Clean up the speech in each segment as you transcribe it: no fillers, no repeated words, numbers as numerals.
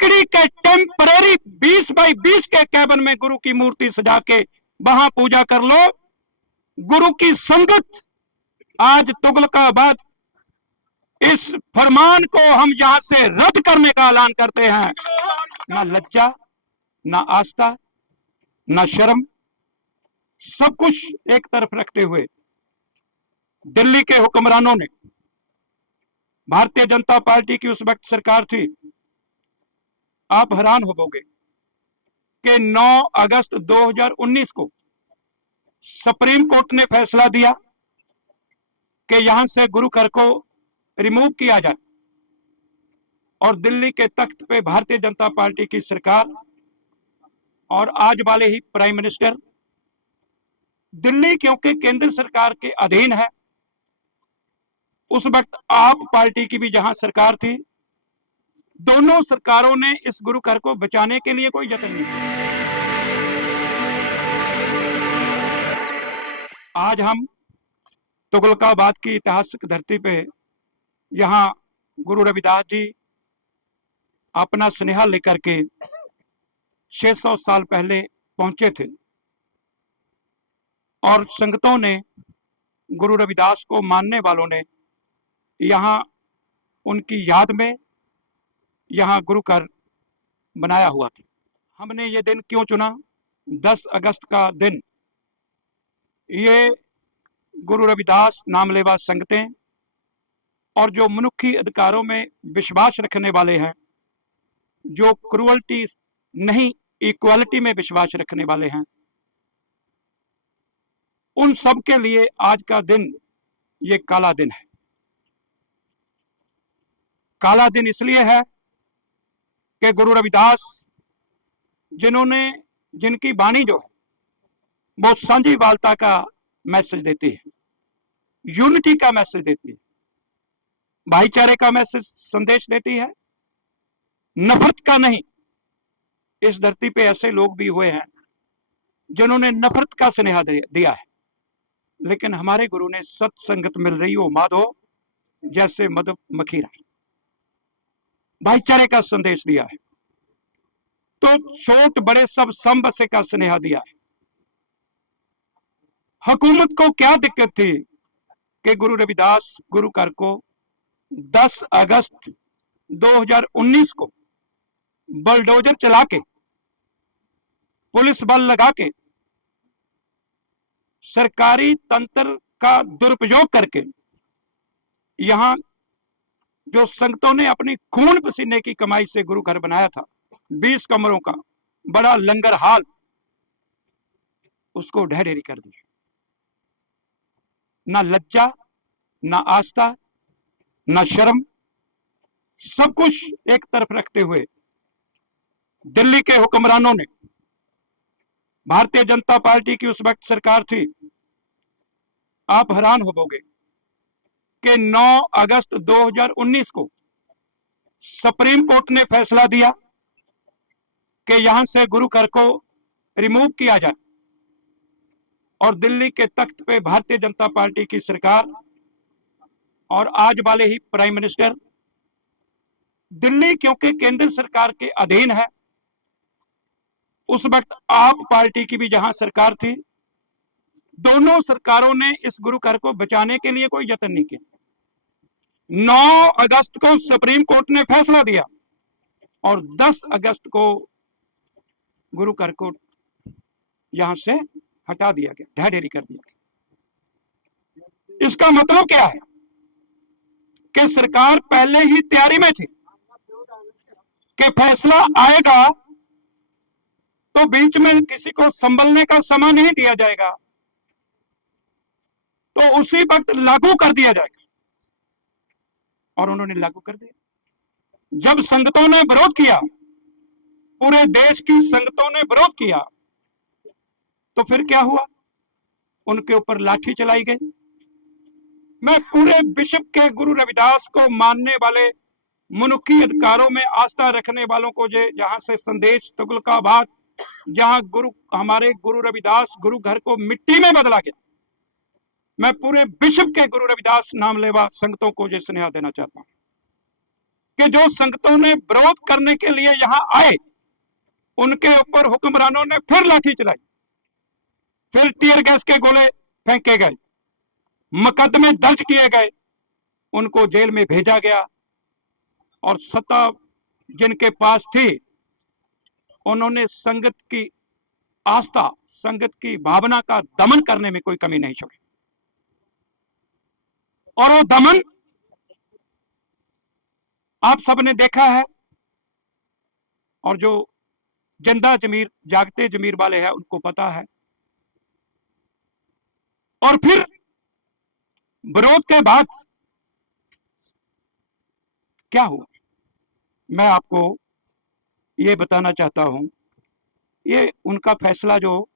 लकड़ी के temporary 20 by 20 के कैबिन में गुरु की मूर्ति सजा के वहां पूजा कर लो। गुरु की संगत आज तुगलकाबाद, इस फरमान को हम यहां से रद्द करने का ऐलान करते हैं। ना लज्जा, ना आस्था, ना शर्म, सब कुछ एक तरफ रखते हुए दिल्ली के हुक्मरानों ने, भारतीय जनता पार्टी की उस वक्त सरकार थी, आप हैरान होगे कि 9 अगस्त 2019 को सुप्रीम कोर्ट ने फैसला दिया कि यहां से गुरु घर को रिमूव किया जाए और दिल्ली के तख्त पे भारतीय जनता पार्टी की सरकार और आज वाले ही प्राइम मिनिस्टर, दिल्ली क्योंकि केंद्र सरकार के अधीन है, उस वक्त आप पार्टी की भी जहां सरकार थी, दोनों सरकारों ने इस गुरु घर को बचाने के लिए कोई यत्न नहीं किया। आज हम तुगलकाबाद की ऐतिहासिक धरती पे यहां गुरु रविदास जी अपना स्नेहा लेकर के 600 साल पहले पहुंचे थे और संगतों ने, गुरु रविदास को मानने वालों ने यहां उनकी याद में यहां गुरु घर बनाया हुआ था। हमने ये दिन क्यों चुना? 10 अगस्त का दिन, ये गुरु रविदास नामलेवा संगतें और जो मनुष्य अधिकारों में विश्वास रखने वाले हैं, जो क्रूअल्टी नहीं इक्वालिटी में विश्वास रखने वाले हैं, उन सब के लिए आज का दिन ये काला दिन है। काला दिन इसलिए है कि गुरु रविदास जिनकी वाणी जो है वो साझीवालता का मैसेज देती है, यूनिटी का मैसेज देती है, भाईचारे का मैसेज संदेश देती है, नफरत का नहीं। इस धरती पे ऐसे लोग भी हुए हैं जिन्होंने नफरत का स्नेहा दिया है, लेकिन हमारे गुरु ने सत्संगत मिल रही हो माधो जैसे मधु मखीरा, भाईचारे का संदेश दिया है, तो छोट बड़े सब समबसे का स्नेहा दिया है। हुकूमत को क्या दिक्कत थी कि गुरु रविदास गुरु घर को 10 अगस्त 2019 को बलडोजर चला के, पुलिस बल लगा के, सरकारी तंत्र का दुरुपयोग करके यहां जो संगतों ने अपनी खून पसीने की कमाई से गुरु घर बनाया था, 20 कमरों का बड़ा लंगर हाल, उसको ढह ढेरी कर दिया। ना लज्जा, ना आस्था, ना शर्म, सब कुछ एक तरफ रखते हुए दिल्ली के हुक्मरानों ने, भारतीय जनता पार्टी की उस वक्त सरकार थी, आप हैरान होगे कि 9 अगस्त 2019 को सुप्रीम कोर्ट ने फैसला दिया कि यहां से गुरु घर को रिमूव किया जाए और दिल्ली के तख्त पे भारतीय जनता पार्टी की सरकार और आज वाले ही प्राइम मिनिस्टर, दिल्ली क्योंकि केंद्र सरकार के अधीन है, उस वक्त आप पार्टी की भी जहां सरकार थी, दोनों सरकारों ने इस गुरु घर को बचाने के लिए कोई यत्न नहीं किया। 9 अगस्त को सुप्रीम कोर्ट ने फैसला दिया और 10 अगस्त को गुरु घर को यहां से हटा दिया गया, ढह ढेरी कर दिया गया। इसका मतलब क्या है कि सरकार पहले ही तैयारी में थी कि फैसला आएगा तो बीच में किसी को संभलने का समय नहीं दिया जाएगा, तो उसी वक्त लागू कर दिया जाएगा, और उन्होंने लागू कर दिया। जब संगतों ने विरोध किया, पूरे देश की संगतों ने विरोध किया, तो फिर क्या हुआ? उनके ऊपर लाठी चलाई गई। मैं पूरे विश्व के गुरु रविदास को मानने वाले, मनुष्य अधिकारों में आस्था रखने वालों को जहां से संदेश तुगलकाबाद, जहां हमारे गुरु रविदास गुरु घर को मिट्टी में बदला गया, मैं पूरे विश्व के गुरु रविदास नामलेवा संगतों को स्नेहा देना चाहता हूं। कि जो संगतों ने विरोध करने के लिए यहां आए उनके ऊपर हुक्मरानों ने फिर लाठी चलाई, फिर टीयर गैस के गोले फेंके गए, मुकदमे दर्ज किए गए, उनको जेल में भेजा गया और सत्ता जिनके पास थी उन्होंने संगत की आस्था, संगत की भावना का दमन करने में कोई कमी नहीं छोड़ी। और वो दमन आप सबने देखा है, और जो जिंदा जमीर, जागते जमीर वाले हैं उनको पता है। और फिर विरोध के बाद क्या हुआ, मैं आपको ये बताना चाहता हूं। ये उनका फैसला, जो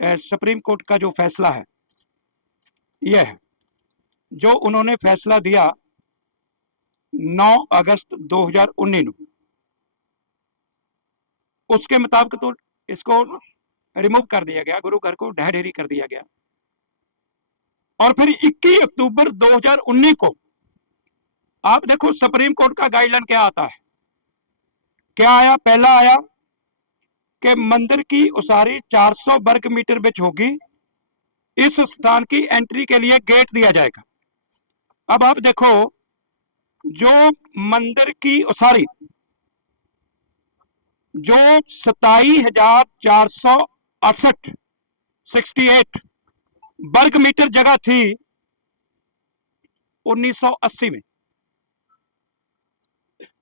सुप्रीम कोर्ट का जो फैसला है, यह है जो उन्होंने फैसला दिया 9 अगस्त 2019 में, उसके मुताबिक तो इसको रिमूव कर दिया गया, गुरु घर को ढह ढेरी कर दिया गया। और फिर 21 अक्टूबर 2019 को आप देखो सुप्रीम कोर्ट का गाइडलाइन क्या आता है, क्या आया। पहला आया कि मंदिर की उसारी 400 वर्ग मीटर बिच होगी, इस स्थान की एंट्री के लिए गेट दिया जाएगा। अब आप देखो, जो मंदिर की उसारी जो 27,468 68 वर्ग मीटर जगह थी 1980 में,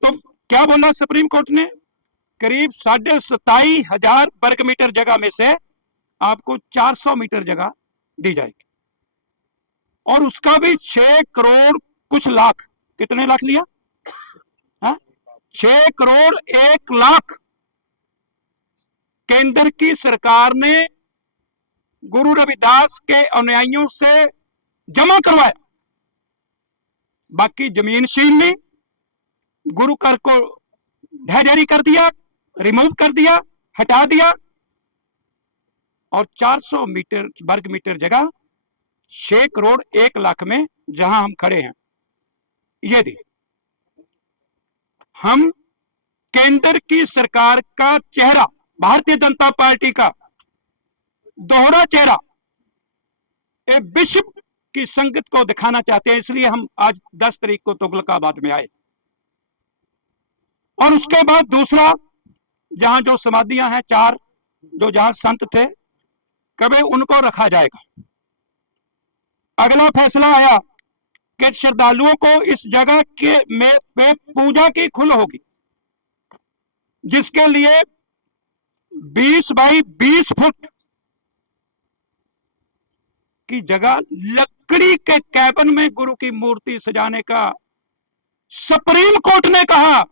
तो क्या बोला सुप्रीम कोर्ट ने, करीब 27,500 वर्ग मीटर जगह में से आपको 400 मीटर जगह दी जाएगी। और उसका भी 6 करोड़ कुछ लाख, कितने लाख लिया, 6 करोड़ 1 लाख केंद्र की सरकार ने गुरु रविदास के अनुयायियों से जमा करवाया। बाकी जमीन छीन ली, गुरु घर को ढह ढेरी कर दिया, रिमूव कर दिया, हटा दिया, और 400 मीटर वर्ग मीटर जगह 6 करोड़ 1 लाख में जहां हम खड़े हैं, यदि हम केंद्र की सरकार का चेहरा, भारतीय जनता पार्टी का दोहरा चेहरा विश्व की संगत को दिखाना चाहते हैं, इसलिए हम आज 10 तारीख को तुगलकाबाद में आए। और उसके बाद दूसरा, जहां जो समाधियां हैं 4, जो जहां संत थे, कभी उनको रखा जाएगा। अगला फैसला आया कि श्रद्धालुओं को इस जगह के में पूजा की खुल होगी, जिसके लिए 20 बाई 20 फुट की जगह लकड़ी के कैबिन में गुरु की मूर्ति सजाने का सुप्रीम कोर्ट ने कहा।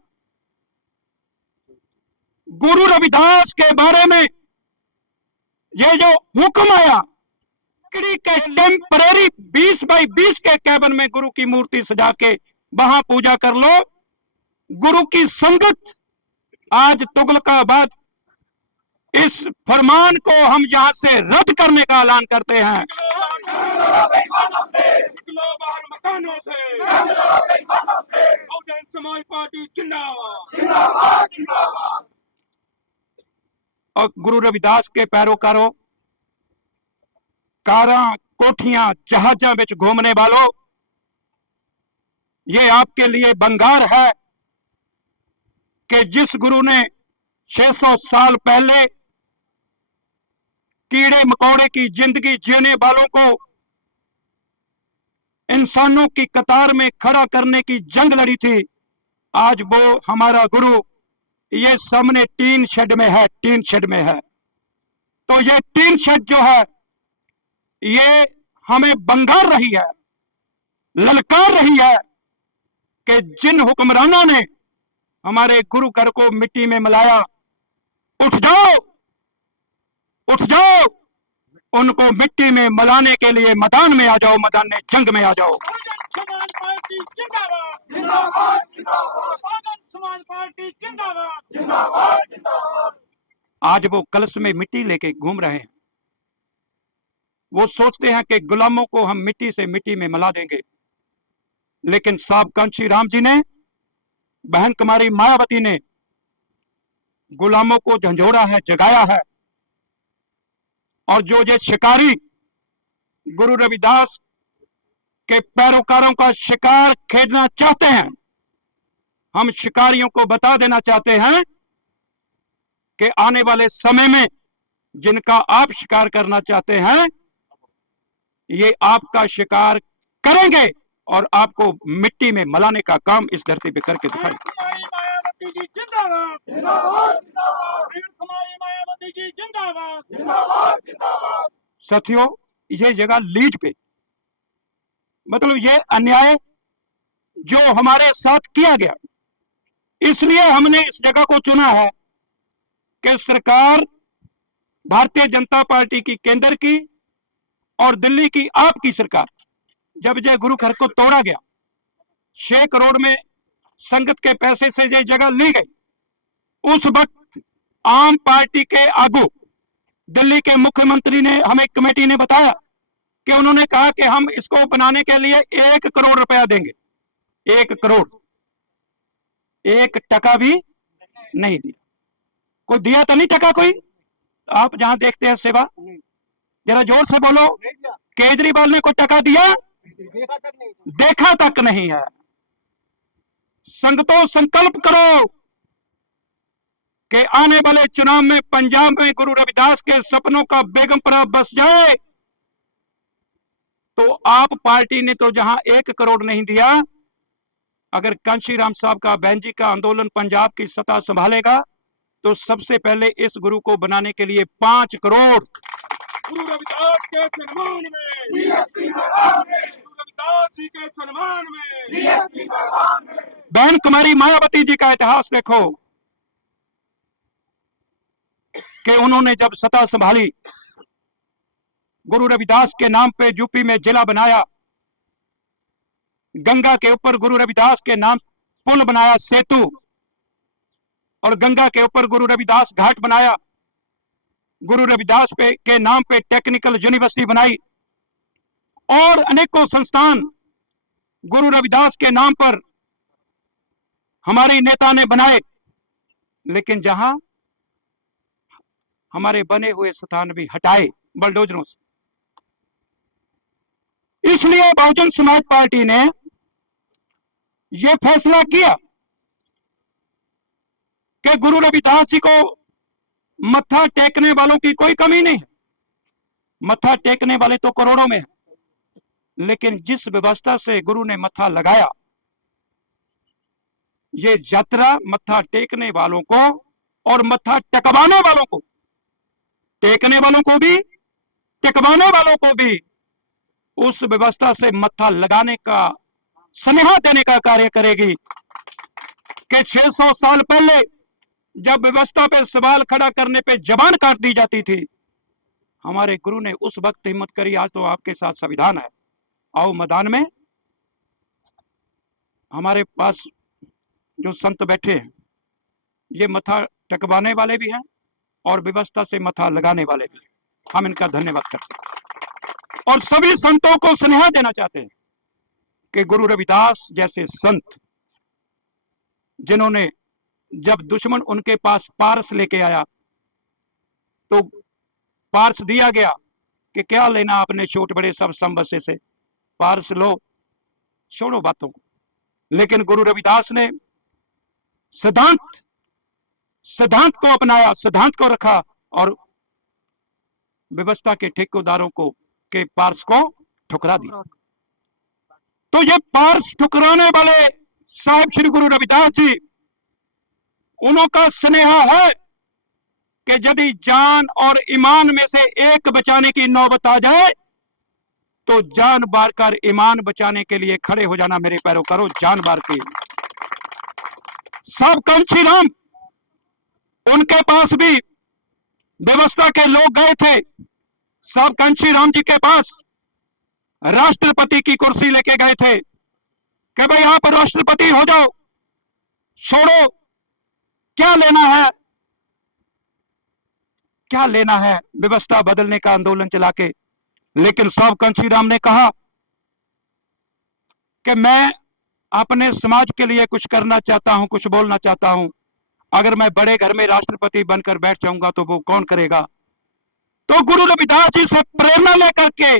गुरु रविदास के बारे में ये जो हुक्म आया, लकड़ी के टेम्पररी 20 बाई 20 के कैबिन में गुरु की मूर्ति सजा के वहां पूजा कर लो, गुरु की संगत आज तुगलकाबाद, इस फरमान को हम यहां से रद्द करने का ऐलान करते हैं। समाज पार्टी जिंदाबाद। और गुरु रविदास के पैरोकारों, कारा कोठियां जहाजा में घूमने वालों, ये आपके लिए बंगार है कि जिस गुरु ने 600 साल पहले कीड़े मकोड़े की जिंदगी जीने वालों को इंसानों की कतार में खड़ा करने की जंग लड़ी थी, आज वो हमारा गुरु ये सामने टीन शेड में है, टीन शेड में है। तो ये टीन शेड जो है, ये हमें बंगार रही है, ललकार रही है कि जिन हुक्मरानों ने हमारे गुरु घर को मिट्टी में मिलाया, उठ जाओ, उठ जाओ, उनको मिट्टी में मिलाने के लिए मैदान में आ जाओ, मैदान में जंग में आ जाओ। समाज पार्टी जिंदाबाद, जिंदाबाद, जिंदाबाद, समाज पार्टी जिंदाबाद, जिंदाबाद, जिंदाबाद। आज वो कलश में मिट्टी लेके घूम रहे हैं। वो सोचते हैं कि गुलामों को हम मिट्टी से मिट्टी में मिला देंगे, लेकिन साहब कांशी राम जी ने बहन कुमारी मायावती ने गुलामों को झंझोड़ा है, जगाया है, और जो ये शिकारी गुरु रविदास के पैरोकारों का शिकार खेलना चाहते हैं, हम शिकारियों को बता देना चाहते हैं कि आने वाले समय में जिनका आप शिकार करना चाहते हैं, ये आपका शिकार करेंगे और आपको मिट्टी में मिलाने का काम इस धरती पे करके दिखाएंगे। मायावती जी जिंदाबाद, जिंदाबाद, जिंदाबाद। कुमारी मायावती जी जिंदाबाद, जिंदाबाद, जिंदाबाद। साथियों, ये जगह लीज पे, मतलब ये अन्याय जो हमारे साथ किया गया, इसलिए हमने इस जगह को चुना है कि सरकार भारतीय जनता पार्टी की, केंद्र की और दिल्ली की आपकी सरकार, जब ये गुरु घर को तोड़ा गया, 6 करोड़ में संगत के पैसे से ये जगह ली गई, उस वक्त आम पार्टी के आगू दिल्ली के मुख्यमंत्री ने, हमें कमेटी ने बताया कि उन्होंने कहा कि हम इसको बनाने के लिए 1 करोड़ रुपया देंगे। 1 करोड़, 1 टका भी नहीं दिया। कोई दिया तो नहीं टका कोई? आप जहां देखते हैं सेवा, जरा जोर से बोलो, केजरीवाल ने कोई टका दिया? देखा तक नहीं है। संगतों, संकल्प करो कि आने वाले चुनाव में पंजाब में गुरु रविदास के सपनों का बेगमपुरा बस जाए, तो आप पार्टी ने तो जहां 1 करोड़ नहीं दिया, अगर कांशीराम साहब का, बहन जी का आंदोलन पंजाब की सत्ता संभालेगा, तो सबसे पहले इस गुरु को बनाने के लिए 5 करोड़ गुरु रविदास के सम्मान में, गुरु रविदास जी के सम्मान में। बहन कुमारी मायावती जी का इतिहास देखो कि उन्होंने जब सत्ता संभाली, गुरु रविदास के नाम पे यूपी में जिला बनाया, गंगा के ऊपर गुरु रविदास के नाम पुल बनाया, सेतु, और गंगा के ऊपर गुरु रविदास घाट बनाया, गुरु रविदास के नाम पे टेक्निकल यूनिवर्सिटी बनाई, और अनेकों संस्थान गुरु रविदास के नाम पर हमारे नेता ने बनाए। लेकिन जहां हमारे बने हुए स्थान भी हटाए बलडोजरों से। इसलिए बहुजन समाज पार्टी ने यह फैसला किया कि गुरु रविदास जी को मत्था टेकने वालों की कोई कमी नहीं है। मत्था टेकने वाले तो करोड़ों में है, लेकिन जिस व्यवस्था से गुरु ने मत्था लगाया, ये यात्रा मत्था टेकने वालों को और मत्था टेकवाने वालों को, टेकने वालों को भी, टेकवाने वालों को भी उस व्यवस्था से मत्था लगाने का, स्नेहा देने का कार्य करेगी कि 600 साल पहले जब व्यवस्था पे सवाल खड़ा करने पे जबान काट दी जाती थी, हमारे गुरु ने उस वक्त हिम्मत करी। आज तो आपके साथ संविधान है, आओ मैदान में। हमारे पास जो संत बैठे हैं, ये मथा टकवाने वाले भी हैं और व्यवस्था से मथा लगाने वाले भी हैं। हम इनका धन्यवाद करते हैं और सभी संतों को स्नेहा देना चाहते हैं कि गुरु रविदास जैसे संत, जिन्होंने, जब दुश्मन उनके पास पारस लेके आया तो पारस दिया गया कि क्या लेना आपने छोट बड़े सब संबसे से, पारस लो, छोड़ो बातों को। लेकिन गुरु रविदास ने सिद्धांत को अपनाया, सिद्धांत को रखा और व्यवस्था के ठेकेदारों को के पारस को ठुकरा दिया। तो ये पारस ठुकराने वाले साहिब श्री गुरु रविदास जी, उनका स्नेहा है कि यदि जान और ईमान में से एक बचाने की नौबत आ जाए तो जान बार कर ईमान बचाने के लिए खड़े हो जाना मेरे पैरोकारों, जान बार के। सब कांशीराम, उनके पास भी व्यवस्था के लोग गए थे, सब कांशीराम जी के पास राष्ट्रपति की कुर्सी लेके गए थे कि भाई आप राष्ट्रपति हो जाओ, छोड़ो, क्या लेना है, क्या लेना है व्यवस्था बदलने का आंदोलन चला के। लेकिन सब कांशीराम ने कहा कि मैं अपने समाज के लिए कुछ करना चाहता हूं, कुछ बोलना चाहता हूं, अगर मैं बड़े घर में राष्ट्रपति बनकर बैठ जाऊंगा तो वो कौन करेगा। तो गुरु रविदास जी से प्रेरणा लेकर के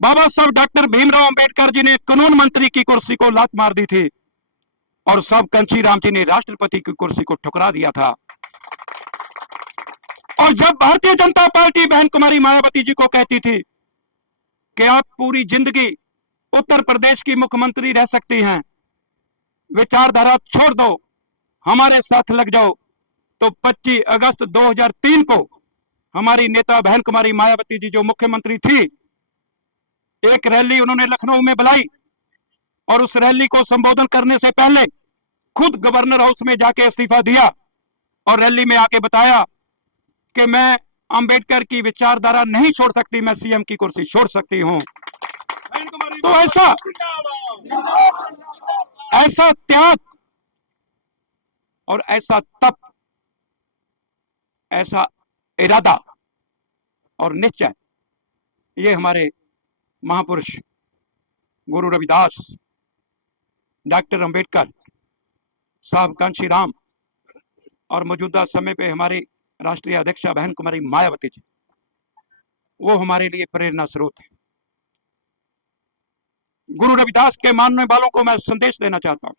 बाबा साहब डॉक्टर भीमराव अंबेडकर जी ने कानून मंत्री की कुर्सी को लात मार दी थी और साहब कांशीराम जी ने राष्ट्रपति की कुर्सी को ठुकरा दिया था। और जब भारतीय जनता पार्टी बहन कुमारी मायावती जी को कहती थी कि आप पूरी जिंदगी उत्तर प्रदेश की मुख्यमंत्री रह सकती हैं, विचारधारा छोड़ दो, हमारे साथ लग जाओ, तो 25 अगस्त 2003 को हमारी नेता बहन कुमारी मायावती जी जो मुख्यमंत्री थी, एक रैली उन्होंने लखनऊ में बुलाई और उस रैली को संबोधन करने से पहले खुद गवर्नर हाउस में जाके इस्तीफा दिया और रैली में आके बताया कि मैं अंबेडकर की विचारधारा नहीं छोड़ सकती, मैं सीएम की कुर्सी छोड़ सकती हूं। तो ऐसा त्याग और ऐसा तप, ऐसा इरादा और निश्चय, ये हमारे महापुरुष गुरु रविदास, डॉक्टर अंबेडकर साहब कांशीराम और मौजूदा समय पे हमारे राष्ट्रीय अध्यक्ष बहन कुमारी मायावती जी, वो हमारे लिए प्रेरणा स्रोत है। गुरु रविदास के मानने वालों को मैं संदेश देना चाहता हूं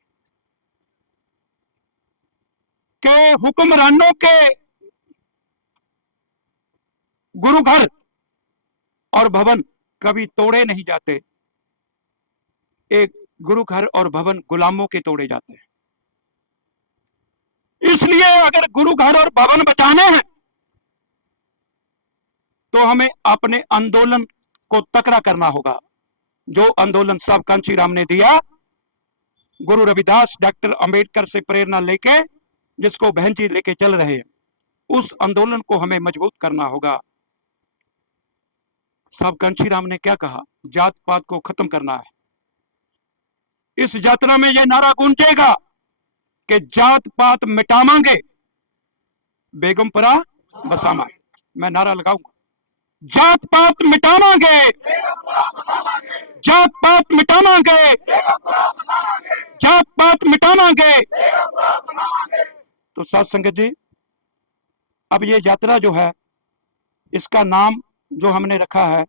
कि हुक्मरानों के गुरु घर और भवन कभी तोड़े नहीं जाते, एक गुरु घर और भवन गुलामों के तोड़े जाते हैं। इसलिए अगर गुरु घर और भवन बचाने हैं तो हमें अपने आंदोलन को तकड़ा करना होगा। जो आंदोलन साहब कांशीराम ने दिया, गुरु रविदास डॉक्टर अंबेडकर से प्रेरणा लेके जिसको बहन जी लेके चल रहे हैं, उस आंदोलन को हमें मजबूत करना होगा। साहब कांशीराम ने क्या कहा, जात पात को खत्म करना है। इस यात्रा में यह नारा गूंजेगा कि जात पात मिटावांगे, बेगमपुरा बसावांगे। मैं नारा लगाऊंगा, जात पात मिटावांगे, जात पात मिटावांगे, जात पात मिटावांगे। तो साथ संगत जी, अब ये यात्रा जो है, इसका नाम जो हमने रखा है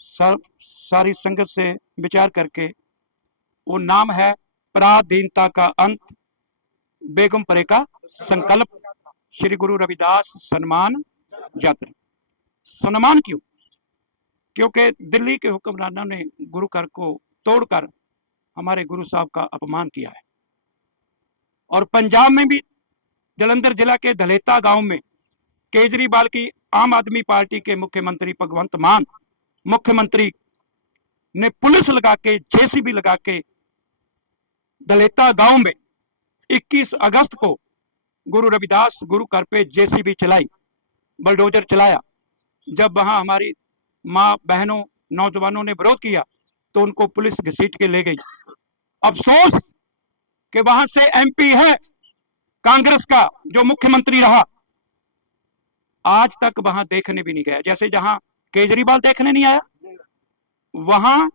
सारी संगत से विचार करके, वो नाम है पराधीनता का अंत, बेगमपुरे का संकल्प, श्री गुरु रविदास सम्मान यात्रा। सम्मान क्यों? क्योंकि दिल्ली के हुक्मरानों ने गुरु घर को तोड़कर हमारे गुरु साहब का अपमान किया है। और पंजाब में भी जलंधर जिला के धलेता गांव में केजरीवाल की आम आदमी पार्टी के मुख्यमंत्री भगवंत मान मुख्यमंत्री ने पुलिस लगा के, जेसीबी लगा के धलेता गांव में 21 अगस्त को गुरु रविदास गुरु घर पे जेसीबी चलाई, बलडोजर चलाया। जब वहां हमारी मां बहनों नौजवानों ने विरोध किया तो उनको पुलिस घसीट के ले गई। अफसोस कि वहां से एमपी है कांग्रेस का जो मुख्यमंत्री रहा, आज तक वहां देखने भी नहीं गया। जैसे जहां केजरीवाल देखने नहीं आया, वहां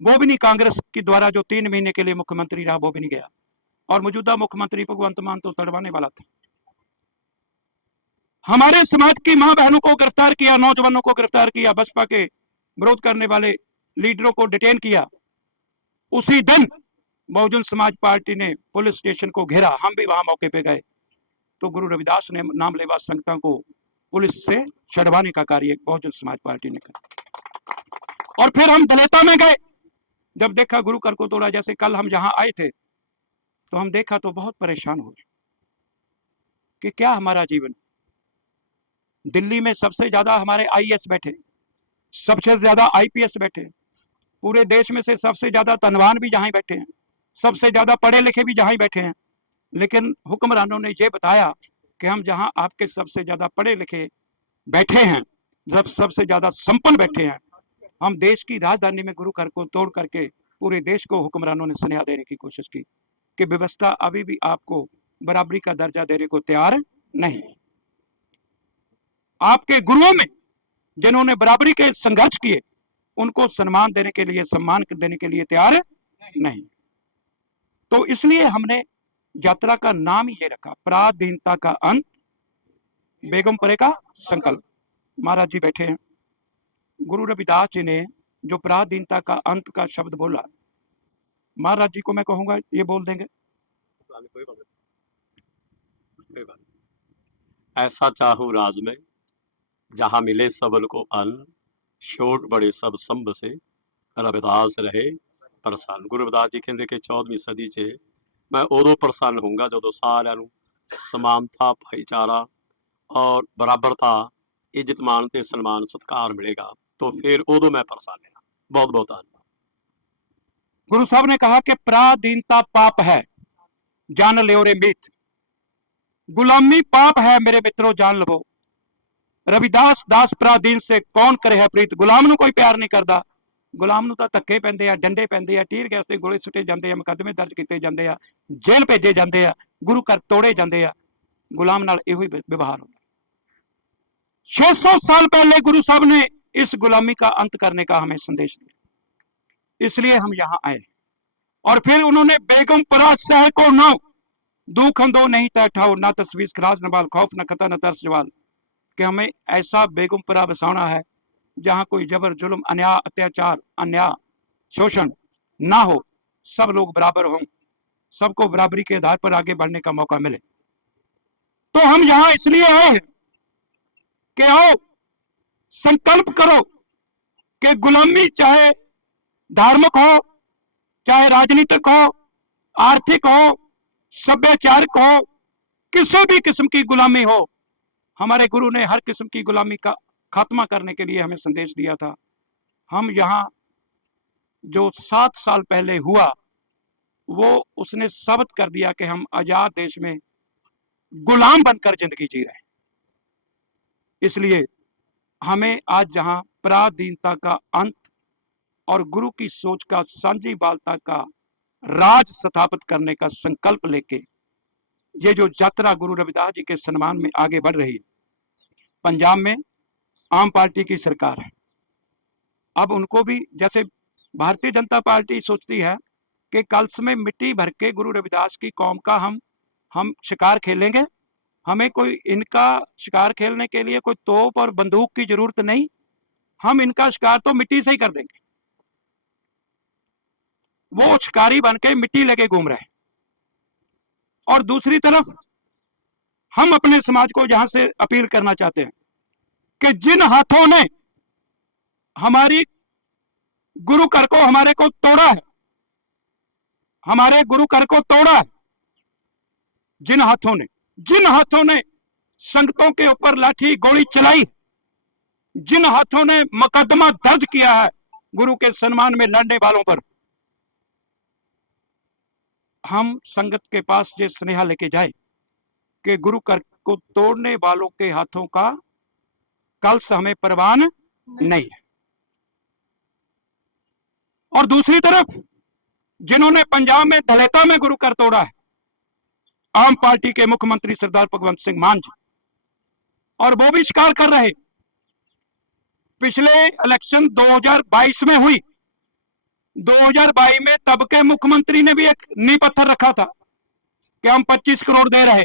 वो भी नहीं, कांग्रेस के द्वारा जो 3 महीने के लिए मुख्यमंत्री रहा वो भी नहीं गया। और मौजूदा मुख्यमंत्री भगवंत मान तो तड़वाने वाला था। हमारे समाज की मां बहनों को गिरफ्तार किया, नौजवानों को गिरफ्तार किया, बसपा के विरोध करने वाले लीडरों को डिटेन किया। उसी दिन बहुजन समाज पार्टी ने पुलिस स्टेशन को घेरा, हम भी वहां मौके पे गए। तो गुरु रविदास ने नामलेवा संगता को पुलिस से छुड़वाने का कार्य बहुजन समाज पार्टी ने करा। और फिर हम धलेता में गए, जब देखा गुरु घर को तोड़ा। जैसे कल हम जहां आए थे तो हम देखा तो बहुत परेशान हुए कि क्या हमारा जीवन। दिल्ली में सबसे ज्यादा हमारे आईएएस बैठे, सबसे ज्यादा आईपीएस बैठे, पूरे देश में से सबसे ज्यादा धनवान भी जहां बैठे हैं, सबसे ज्यादा पढ़े लिखे भी जहां बैठे हैं। लेकिन हुक्मरानों ने यह बताया कि हम जहां आपके सबसे ज्यादा पढ़े लिखे बैठे हैं, जब सबसे ज्यादा संपन्न बैठे हैं, हम देश की राजधानी में गुरु घर को तोड़ करके पूरे देश को हुक्मरानों ने सुनेहा देने की कोशिश की कि व्यवस्था अभी भी आपको बराबरी का दर्जा देने को तैयार नहीं। आपके गुरुओं में जिन्होंने बराबरी के संघर्ष किए, उनको सम्मान देने के लिए तैयार नहीं। तो इसलिए हमने यात्रा का नाम ही ये रखा, पराधीनता का अंत, बेगमपुरे का संकल्प। महाराज जी बैठे हैं। गुरु रविदास जी ने जो पराधीनता का अंत का शब्द बोला, महाराज जी को मैं कहूंगा ये बोल देंगे। ऐसा चाहूं राज में जहां मिले सबल को अन्न, छोट बड़े सब संभ से रविदास रहे ਪ੍ਰਸੰਨ। ਗੁਰੂ ਰਵਿਦਾਸ ਜੀ ਕਹਿੰਦੇ ਕਿ 14ਵੀਂ ਸਦੀ 'ਚ ਮੈਂ ਉਦੋਂ ਪ੍ਰਸੰਨ ਹੋਊਂਗਾ ਜਦੋਂ ਸਾਰਿਆਂ ਨੂੰ ਸਮਾਨਤਾ, ਭਾਈਚਾਰਾ ਔਰ ਬਰਾਬਰਤਾ, ਇੱਜ਼ਤ ਮਾਣ ਤੇ ਸਨਮਾਨ ਸਤਿਕਾਰ ਮਿਲੇਗਾ, तो फिर उदों मैं प्रसन्न हाँ। बहुत बहुत धन्यवाद। गुरु साहब ने कहा कि पराधीनता पाप है, जान लो रे मीत। गुलामी पाप है मेरे मित्रों, जान लो। रविदास दास पराधीन से कौन करे है प्रीत। गुलाम नूं कोई प्यार नहीं करता, गुलाम नूं तां धक्के पैंदे आ, डंडे पैंदे आ, टीर गैस ते गोले सुटे जांदे आ, मुकदमे दर्ज कीते जांदे आ, जेल भेजे जांदे आ, गुरु घर तोड़े जांदे आ। गुलाम नाल इहो ही व्यवहार होंदा। 600 साल पहले गुरु साहब ने इस गुलामी का अंत करने का हमें संदेश दिया, इसलिए हम यहां आए। और फिर उन्होंने बेगमपुरा शहर को नाउ दुख अंदो नहीं तैठाओ, ना तस्वीर खराज न बाल खौफ न खतर न तरस जवाल, कि हमें ऐसा बेगमपुरा बसाना है जहां कोई जबर जुल्म अन्याय अत्याचार अन्याय शोषण ना हो, सब लोग बराबर हों, सबको बराबरी के आधार पर आगे बढ़ने का मौका मिले। तो हम यहां इसलिए आए हैं कि आओ संकल्प करो कि गुलामी चाहे धार्मिक हो, चाहे राजनीतिक हो, आर्थिक हो, सभ्याचारक हो, किसी भी किस्म की गुलामी हो, हमारे गुरु ने हर किस्म की गुलामी का खात्मा करने के लिए हमें संदेश दिया था। हम यहाँ जो 7 साल पहले हुआ वो उसने साबित कर दिया कि हम आजाद देश में गुलाम बनकर जिंदगी जी रहे हैं। इसलिए हमें आज जहां पराधीनता का अंत और गुरु की सोच का साझीवालता का राज स्थापित करने का संकल्प लेके ये जो यात्रा गुरु रविदास जी के सम्मान में आगे बढ़ रही है, पंजाब में आम पार्टी की सरकार है। अब उनको भी, जैसे भारतीय जनता पार्टी सोचती है कि कलश में मिट्टी भर के गुरु रविदास की कौम का हम शिकार खेलेंगे, हमें कोई इनका शिकार खेलने के लिए कोई तोप और बंदूक की जरूरत नहीं, हम इनका शिकार तो मिट्टी से ही कर देंगे। वो शिकारी बन के मिट्टी लेके घूम रहे हैं। और दूसरी तरफ हम अपने समाज को यहां से अपील करना चाहते हैं कि जिन हाथों ने हमारी गुरु घर को, हमारे को तोड़ा है, हमारे गुरु घर को तोड़ा है, जिन हाथों ने संगतों के ऊपर लाठी गोली चलाई, जिन हाथों ने मुकदमा दर्ज किया है गुरु के सम्मान में लड़ने वालों पर, हम संगत के पास ये स्नेहा लेके जाए कि गुरु घर को तोड़ने वालों के हाथों का कलश हमें परवान नहीं है। और दूसरी तरफ जिन्होंने पंजाब में धलेता में गुरु घर तोड़ा है, आम पार्टी के मुख्यमंत्री सरदार भगवंत सिंह मान जी, और वो भी शिकार कर रहे। पिछले इलेक्शन 2022 में हुई, 2022 में तब के मुख्यमंत्री ने भी एक नींव पत्थर रखा था कि हम 25 करोड़ दे रहे,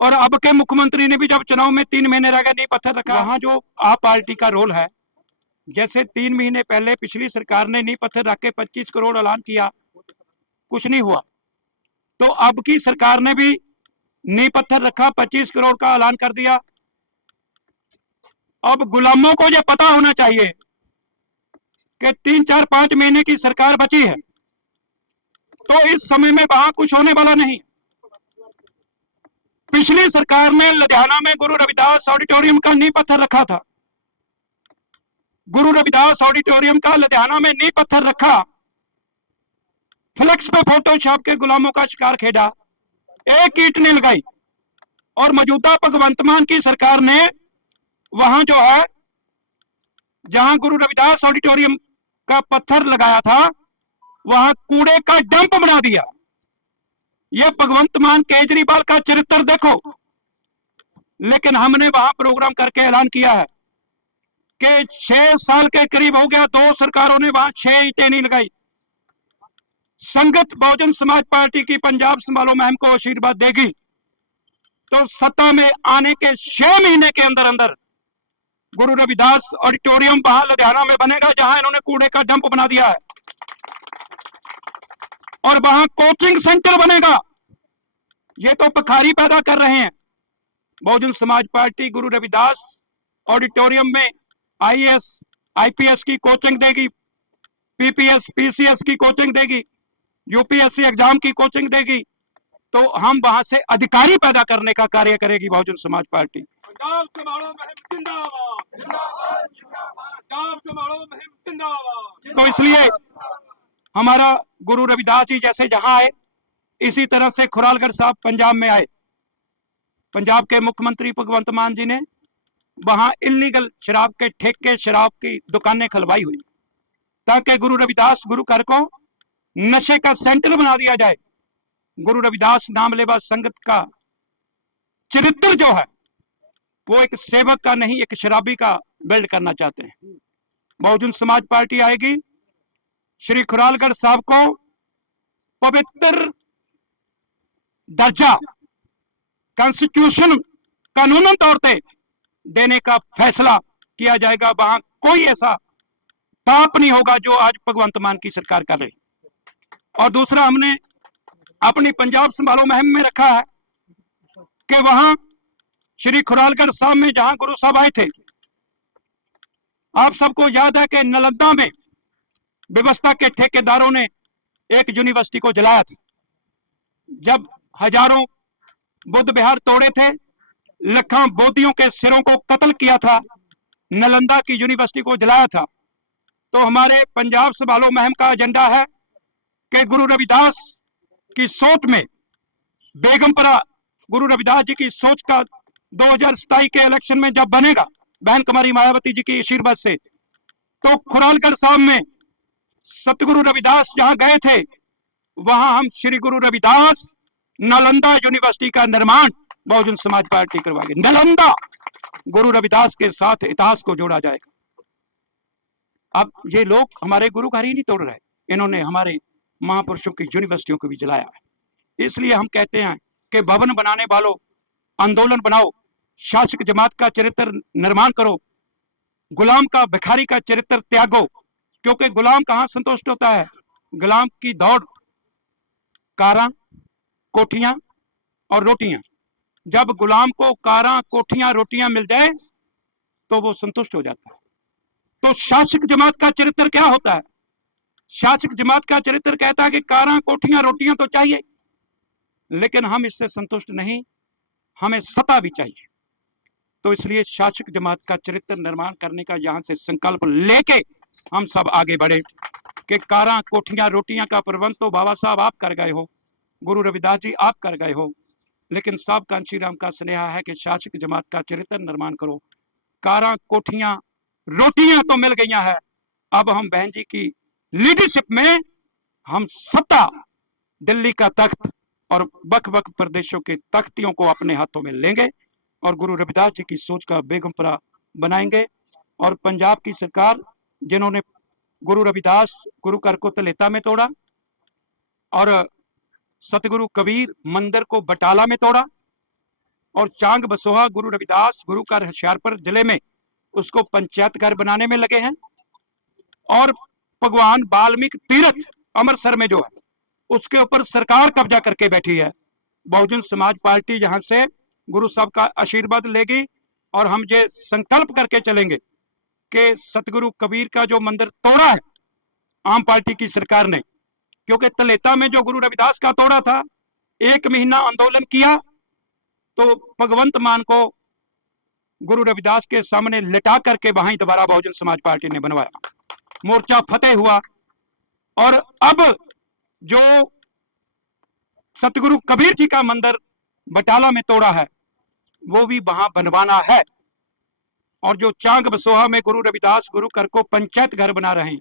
और अब के मुख्यमंत्री ने भी जब चुनाव में 3 महीने रह गए नींव पत्थर रखा। वहां जो आप पार्टी का रोल है, जैसे 3 महीने पहले पिछली सरकार ने नींव पत्थर रख के 25 करोड़ ऐलान किया, कुछ नहीं हुआ, तो अब की सरकार ने भी नींव पत्थर रखा, 25 करोड़ का ऐलान कर दिया। अब गुलामों को यह पता होना चाहिए कि 3, 4, 5 महीने की सरकार बची है, तो इस समय में वहां कुछ होने वाला नहीं। पिछली सरकार ने लुधियाना में गुरु रविदास ऑडिटोरियम का नींव पत्थर रखा था, गुरु रविदास ऑडिटोरियम का लुधियाना में नींव पत्थर रखा, फ्लेक्स पे फोटो छाप के गुलामों का शिकार खेड़ा, एक ईंट नहीं लगाई। और मौजूदा भगवंत मान की सरकार ने वहां जो है, जहां गुरु रविदास ऑडिटोरियम का पत्थर लगाया था, वहां कूड़े का डंप बना दिया। यह भगवंत मान केजरीवाल का चरित्र देखो। लेकिन हमने वहां प्रोग्राम करके ऐलान किया है कि 6 साल के करीब हो गया, 2 सरकारों ने वहां 6 ईंटें नहीं लगाई। संगत बहुजन समाज पार्टी की पंजाब संभालो मुहिम को आशीर्वाद देगी तो सत्ता में आने के 6 महीने के अंदर अंदर गुरु रविदास ऑडिटोरियम वहां लुधियाना में बनेगा, जहां इन्होंने कूड़े का डंप बना दिया है, और वहां कोचिंग सेंटर बनेगा। ये तो पखारी पैदा कर रहे हैं। बहुजन समाज पार्टी गुरु रविदास ऑडिटोरियम में आईएएस आईपीएस की कोचिंग देगी, पीपीएस पीसीएस की कोचिंग देगी, यूपीएससी एग्जाम की कोचिंग देगी। तो हम वहां से अधिकारी पैदा करने का कार्य करेगी बहुजन समाज पार्टी। पंजाब संभालो मुहिम जिंदाबाद, जिंदाबाद, जिंदाबाद। पंजाब संभालो मुहिम जिंदाबाद। तो इसलिए हमारा गुरु रविदास जी जैसे जहां आए, इसी तरह से खुरालगढ़ साहब पंजाब में आए। पंजाब के मुख्यमंत्री भगवंत मान जी ने वहां इलीगल शराब के ठेके, शराब की दुकानें खुलवाई हुई, ताकि गुरु रविदास गुरु घर को नशे का सेंटर बना दिया जाए। गुरु रविदास नाम लेवा संगत का चरित्र जो है वो एक सेवक का नहीं, एक शराबी का बिल्ड करना चाहते हैं। बहुजन समाज पार्टी आएगी, श्री खुरालगढ़ साहब को पवित्र दर्जा कॉन्स्टिट्यूशन कानूनन तौर पे देने का फैसला किया जाएगा। वहां कोई ऐसा पाप नहीं होगा जो आज भगवंत मान की सरकार कर रही। और दूसरा, हमने अपनी पंजाब संभालो मुहिम में रखा है कि वहां श्री खुरालगढ़ साहब में जहां गुरु साहब आए थे, आप सबको याद है कि नालंदा में व्यवस्था के ठेकेदारों ने एक यूनिवर्सिटी को जलाया था। जब हजारों बुद्ध विहार तोड़े थे, लाखों बोधियों के सिरों को कत्ल किया था, नालंदा की यूनिवर्सिटी को जलाया था। तो हमारे पंजाब संभालो मुहिम का एजेंडा है कि गुरु रविदास की सोच में, बेगमपुरा गुरु रविदास जी की सोच का 2027 के इलेक्शन में जब बनेगा बहन कुमारी मायावती जी की आशीर्वाद से, तो खुरालगढ़ साहब में सतगुरु रविदास जहां गए थे वहां हम श्री गुरु रविदास नालंदा यूनिवर्सिटी का निर्माण बहुजन समाज पार्टी करवाएगी। नालंदा गुरु रविदास के साथ इतिहास को जोड़ा जाएगा। अब ये लोग हमारे गुरु घर ही नहीं तोड़ रहे, इन्होंने हमारे महापुरुषों की यूनिवर्सिटियों को भी जलाया है। इसलिए हम कहते हैं कि भवन बनाने वालों, आंदोलन बनाओ, शासक जमात का चरित्र निर्माण करो, गुलाम का भिखारी का चरित्र त्यागो। क्योंकि गुलाम कहां संतुष्ट होता है? गुलाम की दौड़ कारा, कोठियां और रोटियां। जब गुलाम को कारा, कोठियां, रोटियां मिल जाए तो वो संतुष्ट हो जाता है। तो शासक जमात का चरित्र क्या होता है? शासक जमात का चरित्र कहता है कि कारा, कोठियां, रोटियां तो चाहिए, लेकिन हम इससे संतुष्ट नहीं, हमें सत्ता भी चाहिए। तो इसलिए शासक जमात का चरित्र निर्माण करने का यहां से संकल्प लेके हम सब आगे बढ़े कि कारा, कोठियां, रोटियां का प्रबंध तो बाबा साहब आप कर गए हो, गुरु रविदास जी आप कर गए हो, लेकिन साहब कांची राम का स्नेहा है कि शासक जमात का चरित्र निर्माण करो। कारा, कोठियां, रोटियां तो मिल गई हैं, अब हम बहन जी की लीडरशिप में हम सत्ता, दिल्ली का तख्त और बख बख प्रदेशों के तख्तियों को अपने हाथों में लेंगे और गुरु रविदास जी की सोच का बेगमपुरा बनाएंगे। और पंजाब की सरकार, जिन्होंने गुरु रविदास गुरु घर को तलेता में तोड़ा और सतगुरु कबीर मंदिर को बटाला में तोड़ा और चांग बसोहा गुरु रविदास गुरु घर होशियारपुर जिले में उसको पंचायत घर बनाने में लगे हैं, और भगवान वाल्मीकि तीर्थ अमृतसर में जो है उसके ऊपर सरकार कब्जा करके बैठी है। बहुजन समाज पार्टी यहां से गुरु साहब का आशीर्वाद लेगी और हम ये संकल्प करके चलेंगे कि सतगुरु कबीर का जो मंदिर तोड़ा है आम पार्टी की सरकार ने, क्योंकि तलेता में जो गुरु रविदास का तोड़ा था, 1 महीना आंदोलन किया तो भगवंत मान को गुरु रविदास के सामने लिटा करके वहां दोबारा बहुजन समाज पार्टी ने बनवाया, मोर्चा फतेह हुआ। और अब जो सतगुरु कबीर जी का मंदिर बटाला में तोड़ा है वो भी वहां बनवाना है, और जो चांग बसोहा में गुरु रविदास गुरु घर को पंचायत घर बना रहे हैं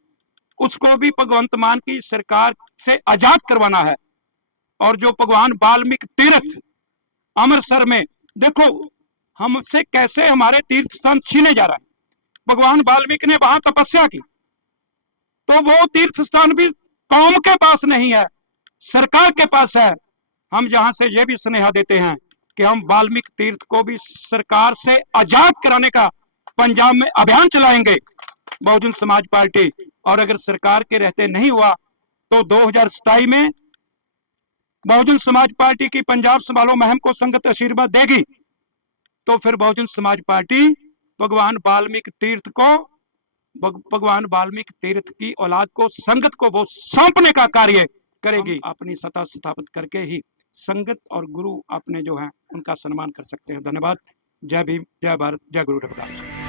उसको भी भगवंत मान की सरकार से आजाद करवाना है। और जो भगवान वाल्मीकि तीर्थ अमृतसर में, देखो हमसे कैसे हमारे तीर्थ स्थान छीने जा रहा है। भगवान वाल्मीकि ने वहां तपस्या की, तो वो तीर्थ स्थान भी कौम के पास नहीं है, सरकार के पास है। हम जहां से ये भी स्नेहा देते हैं कि हम वाल्मीकि तीर्थ को भी सरकार से आजाद कराने का पंजाब में अभियान चलाएंगे बहुजन समाज पार्टी। और अगर सरकार के रहते नहीं हुआ तो 2027 में बहुजन समाज पार्टी की पंजाब संभालो मुहिम को संगत आशीर्वाद देगी, तो फिर बहुजन समाज पार्टी भगवान वाल्मीकि तीर्थ को, भगवान वाल्मीकि तीर्थ की औलाद को, संगत को वो सौंपने का कार्य करेगी। अपनी सत्ता स्थापित करके ही संगत और गुरु अपने जो हैं उनका सम्मान कर सकते हैं। धन्यवाद। जय भीम, जय भारत, जय गुरु रविदास।